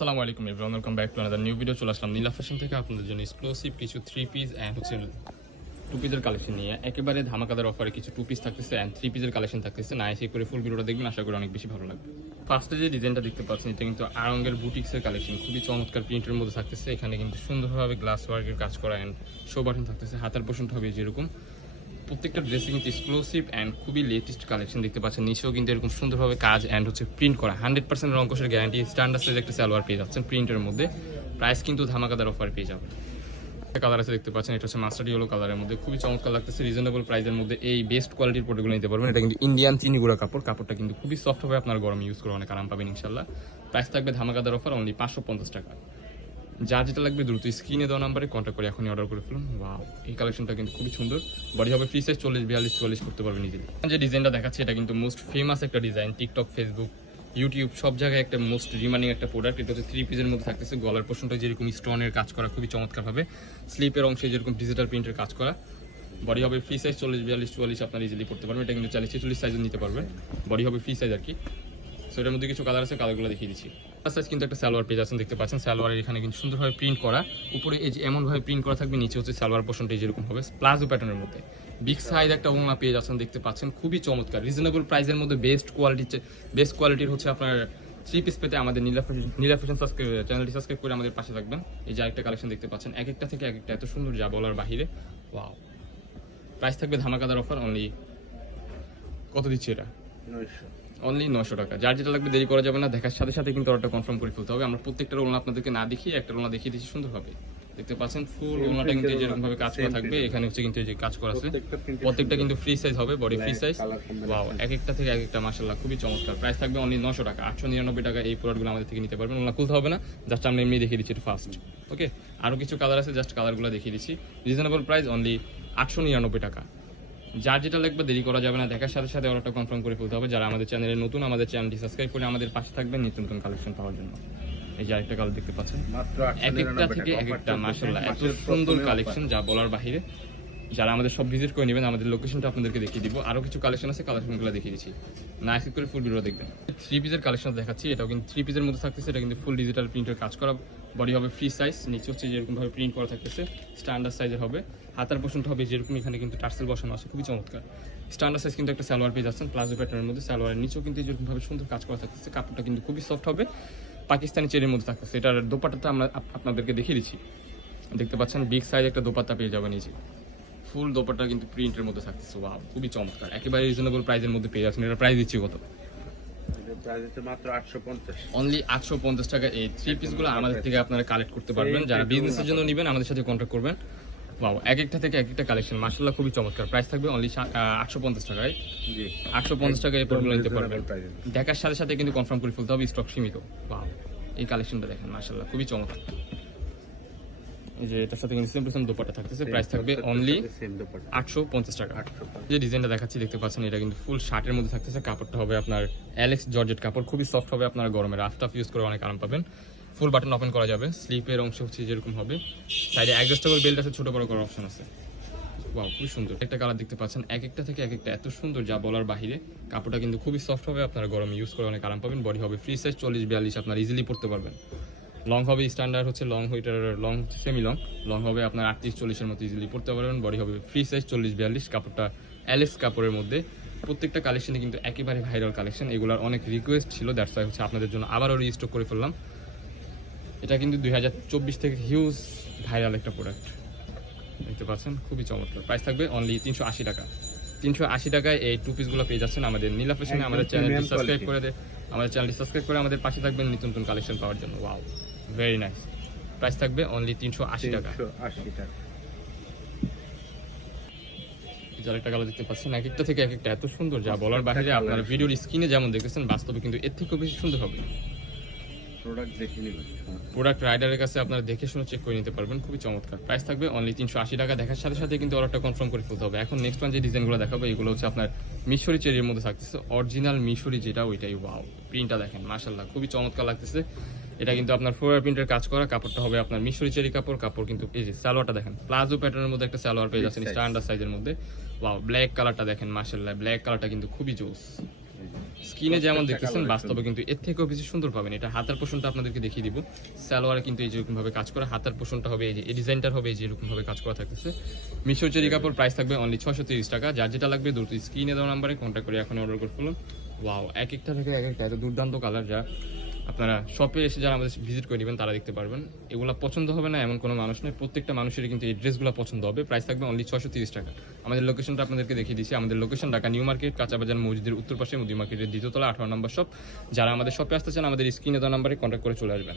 আসসালামু আলাইকুম everyone welcome back to another new video চলে আসলাম নীলা ফ্যাশন থেকে আপনাদের জন্য এক্সক্লুসিভ কিছু থ্রি পিস অ্যান্ড হচ্ছে টু পিসের কালেকশন নিয়ে। একেবারে ধামাকাদার অফারে কিছু টু পিস থাকতেছে অ্যান্ড থ্রি পিসের কালেকশন থাকতেছে। না এসে করে ফুল ভিডিওটা দেখবেন, আশা করি অনেক বেশি ভালো লাগবে। ফার্স্টে যে ডিজাইনটা দেখতে পাচ্ছেন, এটা কিন্তু আরঙ্গের বুটিক্সের কালেকশন খুবই চমৎকার প্রিন্টের মধ্যে থাকতেছে। এখানে কিন্তু সুন্দরভাবে গ্লাস ওয়ার্কের কাজ করা অ্যান্ড শো বাটন থাকতেছে, হাতার পোষণটা হবে যেরকম। প্রত্যেকটা ড্রেসে কিন্তু এক্সক্লুসিভ অ্যান্ড খুবই লেটেস্ট কালেকশন দেখতে পাচ্ছেন। নিচেও কিন্তু এরকম সুন্দরভাবে কাজ অ্যান্ড হচ্ছে প্রিন্ট করা। হান্ড্রেড পার্সেন্ট রঙ্কসের গ্যারান্টি স্ট্যান্ডার্ড সাইজ একটা সালোয়ার পেয়ে যাচ্ছেন প্রিন্টের মধ্যে। প্রাইস কিন্তু ধামাকাদার অফার পেয়ে যাবেন। কালার আছে দেখতে পাচ্ছেন, এটা হচ্ছে মাস্টার ইয়েলো কালারের মধ্যে। খুবই চমৎকার লাগতেছে রিজনেবল প্রাইসের মধ্যে। এই বেস্ট কোয়ালিটির প্রোডাক্টগুলো নিতে পারবেন। এটা কিন্তু ইন্ডিয়ান চিনিগুড়া কাপড়। কাপড়টা কিন্তু খুবই সফট হবে, আপনার গরম ইউজ করে অনেক আরাম পাবেন ইনশাল্লাহ প্রাইস থাকবে ধামাকাদার অফার অনলি পাঁচশো পঞ্চাশ টাকা। যা যেটা লাগবে দ্রুত স্ক্রিনে দেওয়া নাম্বারে কন্ট্যাক্ট করে এখনই অর্ডার করে ফেলুন। ওয়াও এই কালেকশনটা কিন্তু খুবই সুন্দর। বডি হবে ফ্রি সাইজ চল্লিশ, বিয়াল্লিশ চল্লিশ করতে পারবেন নিজে যে ডিজাইনটা দেখাচ্ছে, এটা কিন্তু মোস্ট ফেমাস একটা ডিজাইন টিকটক ফেসবুক ইউটিউব সব জায়গায় একটা মোস্ট রিমানিং একটা প্রোডাক্ট এটা হচ্ছে থ্রি পিসের মধ্যে থাকতেছে। গলার পোর্শনটা যেরকম স্টোনের কাজ করা খুবই চমৎকারভাবে স্লিপের অংশে যেরকম ডিজিটাল প্রিন্টের কাজ করা। বডি হবে ফ্রি সাইজ চল্লিশ, বিয়াল্লিশ, চুয়াল্লিশ আপনার ইজিলি করতে পারবেন। এটা কিন্তু চাল্লিশ ছেচল্লিশ সাইজও নিতে পারবেন। বডি হবে ফ্রি সাইজ আর কি। সো এটার মধ্যে কিছু কালার আছে কালারগুলো দেখিয়ে দিচ্ছি। সাইজ কিন্তু একটা সালোয়ার পেজ আছেন দেখতে পাচ্ছেন। সালোয়ারের এখানে কিন্তু সুন্দরভাবে প্রিন্ট করা। উপরে এই যে এমনভাবে প্রিন্ট করা থাকবে, নিচে হচ্ছে সালোয়ার পোর্শনটা যেরকম হবে, প্লাজো প্যাটার্নের মধ্যে। বিগ সাইজ একটা ওনা পেজ আছেন দেখতে পাচ্ছেন, খুবই চমৎকার। রিজনেবল প্রাইসের মধ্যে বেস্ট কোয়ালিটি বেস্ট কোয়ালিটির হচ্ছে আপনার থ্রি পিস পেতে আমাদের নীলা নীলা ফ্যাশন সাবস্ক্রাইব চ্যানেলটি সাবস্ক্রাইব করে আমাদের পাশে থাকবেন। এই যে আরেকটা কালেকশন দেখতে পাচ্ছেন, এক একটা থেকে এক একটা, এত সুন্দর যা বলার বাহিরে। ওয়াও প্রাইস থাকবে ধামাকাদার অফার অনলি কত দিচ্ছে এটা? নয়শো। অনলি নশো টাকা। যার যেটা লাগবে দেরি করা যাবে না দেখার সাথে সাথে কিন্তু অর্ডারটা কনফার্ম করে ফেলতে হবে। আমরা প্রত্যেকটা রোল আপনাদেরকে না দেখিয়ে একটা রোল দেখিয়ে দিচ্ছি সুন্দরভাবে দেখতে পাচ্ছেন ফুল ওনাটা কিন্তু যেরকম ভাবে কাজ করা থাকবে এখানে হচ্ছে কিন্তু যে কাজ করা আছে। প্রত্যেকটা কিন্তু ফ্রি সাইজ হবে বডি ফ্রি সাইজ ওয়াও এক একটা থেকে এক একটা মাশাআল্লাহ খুবই চমৎকার। প্রাইস থাকবে অনলি নশো টাকা আটশো নিরানব্বই টাকা এই প্রোডাক্টগুলো আমাদের থেকে নিতে পারবেন। ওনা খুলতে হবে না জাস্ট আমরা এমনি দেখিয়ে দিচ্ছি ফার্স্ট ওকে আরও কিছু কালার আছে জাস্ট কালারগুলো দেখিয়ে দিচ্ছি। রিজনেবল প্রাইস অনলি আটশো নিরানব্বই টাকা। যার যেটা লাগবে দেরি করা যাবে না দেখার সাথে সাথে অর্ডারটা কনফার্ম করে ফেলতে হবে। যারা আমাদের চ্যানেলে নতুন আমাদের চ্যানেলটি সাবস্ক্রাইব করে আমাদের পাশে থাকবেন নিত্য নতুন কালেকশন পাওয়ার জন্য। এই যে আরেকটা কালার দেখতে পাচ্ছেন। মাত্র এক একটা থেকে এক একটা এত সুন্দর কালেকশন যা বলার বাহিরে যারা আমাদের সব ভিজিট করে নেবেন, আমাদের লোকেশনটা আপনাদেরকে দেখিয়ে দিব। আরও কিছু কালেকশন আছে কালেকশনগুলো দেখিয়ে দিচ্ছি। না স্কিপ করে ফুল ভিডিও দেখবেন। থ্রি পিসের কালেকশন দেখাচ্ছি, এটাও কিন্তু থ্রি পিসের মধ্যে থাকতেছে, এটা কিন্তু ফুল ডিজিটাল প্রিন্টের কাজ করা। বডি হবে ফ্রি সাইজ নিচে হচ্ছে যেরকম ভাবে প্রিন্ট করা থাকতেছে স্ট্যান্ডার্ড সাইজের হবে। হাতার পোষণটা হবে যেরকম এখানে কিন্তু টার্সেল বসানো আছে, খুবই চমৎকার। স্ট্যান্ডার্ড সাইজ কিন্তু একটা সালোয়ার পেয়ে যাচ্ছেন, প্লাজো প্যাটার্নের মধ্যে সালোয়ারের নিচেও কিন্তু যেরকমভাবে সুন্দর কাজ করা থাকতেছে, কাপড়টা কিন্তু খুবই সফট হবে। পাকিস্তানি চেরির মধ্যে থাকতেছে, এটার দোপাটাটা আমরা আপনাদেরকে দেখিয়ে দিচ্ছি। দেখতে পাচ্ছেন বিগ সাইজ একটা দোপাট্টা পেয়ে যাবেন নিচে ফুল দোপাট্টা কিন্তু প্রিন্টের মধ্যে থাকতেছে। ওয়াও খুবই চমৎকার। একেবারে রিজনেবল প্রাইসের মধ্যে পেয়ে যাচ্ছেন। এটা প্রাইস দিচ্ছি কত? অনলি আটশো পঞ্চাশ। টাকা। এই থ্রি পিসগুলো আমাদের থেকে আপনারা কালেক্ট করতে পারবেন। যারা বিজনেসের জন্য নেবেন আমাদের সাথে কন্ট্যাক্ট করবেন। বাবা এক একটা থেকে এক একটা কালেকশন মার্শাল্লাহ খুবই চমৎকার। প্রাইস থাকবে অনলি আটশো পঞ্চাশ টাকায়। জি। আটশো পঞ্চাশ টাকায় এই নিতে পারবেন। দেখার সাথে সাথে কিন্তু কনফার্ম করে ফেলতে হবে স্টক সীমিত। বাহ এই কালেকশনটা দেখেন মার্শাল্লাহ খুবই চমৎকার। যে এটার সাথে কিন্তু সেম টু সেম দোপাটা থাকতেছে প্রাইস থাকবে অনলি আটশো পঞ্চাশ টাকা। আটশো যে ডিজাইনটা দেখাচ্ছি দেখতে পাচ্ছেন এটা কিন্তু ফুল শার্টের মধ্যে থাকতেছে কাপড়টা হবে আপনার অ্যালেক্স জর্জেট কাপড় খুবই সফট হবে আপনার গরমে। রাফ টাফ ইউজ করে অনেক আরাম পাবেন। ফুল বাটন ওপেন করা যাবে স্লিপের অংশ হচ্ছে যেরকম হবে। সাইডে অ্যাডজাস্টেবল বেল্ট আছে ছোট বড় করার অপশন আছে। ওয়াও খুবই সুন্দর। একটা কালার দেখতে পাচ্ছেন এক একটা থেকে এক একটা এত সুন্দর যা বলার বাহিরে। কাপড়টা কিন্তু খুবই সফট হবে আপনারা গরমে ইউজ করে অনেক আরাম পাবেন। বডি হবে ফ্রি সাইজ চল্লিশ বিয়াল্লিশ আপনার ইজিলি পড়তে পারবেন। লং হবে স্ট্যান্ডার্ড হচ্ছে লং ওইটার লং সেমি লং লং হবে আপনার আটত্রিশ চল্লিশের মতো ইজিলি পড়তে পারবেন। বডি হবে ফ্রি সাইজ চল্লিশ বিয়াল্লিশ। কাপড়টা অ্যালেক্স কাপড়ের মধ্যে। প্রত্যেকটা কালেকশনে কিন্তু একেবারে ভাইরাল কালেকশন এগুলোর অনেক রিকোয়েস্ট ছিল দ্যাটস ওয়াই হচ্ছে আপনাদের জন্য আবারও রিস্টক করে ফেললাম। এটা কিন্তু দুই হাজার চব্বিশ থেকে হিউজ ভাইরাল একটা প্রোডাক্ট দেখতে পাচ্ছেন? খুবই চমৎকার। প্রাইস থাকবে অনলি তিনশো আশি টাকা। তিনশো আশি টাকায় এই টু পিসগুলো পেয়ে যাচ্ছেন আমাদের নীলা ফ্যাশনে আমাদের চ্যানেলটি সাবস্ক্রাইব করে দে আমাদের চ্যানেলটি সাবস্ক্রাইব করে আমাদের পাশে থাকবেন নিত্য নতুন কালেকশন পাওয়ার জন্য। ওয়াও ভেরি নাইস প্রাইস থাকবে অনলি তিনশো আশি টাকা। আশি টাকা। যার একটা কালার দেখতে পাচ্ছেন এক একটা থেকে এক একটা এত সুন্দর যা বলার বাইরে আপনার ভিডিওর স্ক্রিনে যেমন দেখতেছেন বাস্তবে কিন্তু এর থেকেও বেশি সুন্দর হবে। প্রোডাক্ট দেখে নেবেন। প্রোডাক্ট রাইডারের কাছে আপনারা দেখে শুনে চেক করে নিতে পারবেন খুবই চমৎকার। প্রাইস থাকবে অনলি তিনশো আশি টাকা দেখার সাথে সাথে কিন্তু অর্ডারটা কনফার্ম করে ফেলতে হবে। এখন নেক্সট ওয়ান যে ডিজাইনগুলো দেখাবো এগুলো হচ্ছে আপনার মিশরি চেরির মধ্যে থাকতেছে অরিজিনাল মিশরি যেটা ওইটাই। ওয়াও প্রিন্টটা দেখেন মাশাল্লাহ খুবই চমৎকার লাগতেছে। এটা কিন্তু আপনার ফ্লোয়ার প্রিন্টের কাজ করা কাপড়টা হবে আপনার মিশরি চেরি কাপড় কাপড় কিন্তু এই যে সালোয়ারটা দেখেন প্লাজো প্যাটার্নের মধ্যে একটা সালোয়ার পেয়ে যাচ্ছেন। স্ট্যান্ডার্ড সাইজের মধ্যে। ওয়াও ব্ল্যাক কালারটা দেখেন মাশাল্লাহ ব্ল্যাক কালারটা কিন্তু খুবই জোস। স্কিনে যেমন দেখতেছেন বাস্তবে কিন্তু এর থেকেও বেশি সুন্দর পাবেন। এটা হাতার পোষণটা আপনাদেরকে দেখিয়ে দিব। সালোয়ারে কিন্তু এই যেরকম ভাবে কাজ করা হাতার পোষণটা হবে এই যে এই ডিজাইনটা হবে এই যে এরকম ভাবে কাজ করা থাকতেছে। মিশো চেরি কাপড় প্রাইস থাকবে অনলি ছশো তিরিশ টাকা। যার যেটা লাগবে দ্রুত স্ক্রিনে দেওয়া নাম্বারে কন্ট্যাক্ট করে এখন অর্ডার করে ফেলুন ওয়াও এক একটা থেকে এক একটা এত দুর্দান্ত কালার যা। আপনারা শপে এসে যারা আমাদের ভিজিট করে নেবেন, তারা দেখতে পারবেন। এগুলো পছন্দ হবে না, এমন কোনো মানুষ নেই প্রত্যেকটা মানুষেরই কিন্তু এই ড্রেসগুলো পছন্দ হবে। প্রাইস থাকবে অনলি ছশো তিরিশ টাকা। আমাদের লোকেশনটা আপনাদেরকে দেখিয়ে দিচ্ছি। আমাদের লোকেশন ঢাকা নিউ মার্কেট, কাঁচাবাজার মসজিদের উত্তর পাশে মুদি মার্কেটের দ্বিতীয়তলা, আঠারো নম্বর শপ যারা আমাদের শপে আসতে চান, আমাদের স্ক্রিনে দেওয়া নাম্বারে কন্ট্যাক্ট করে চলে আসবেন।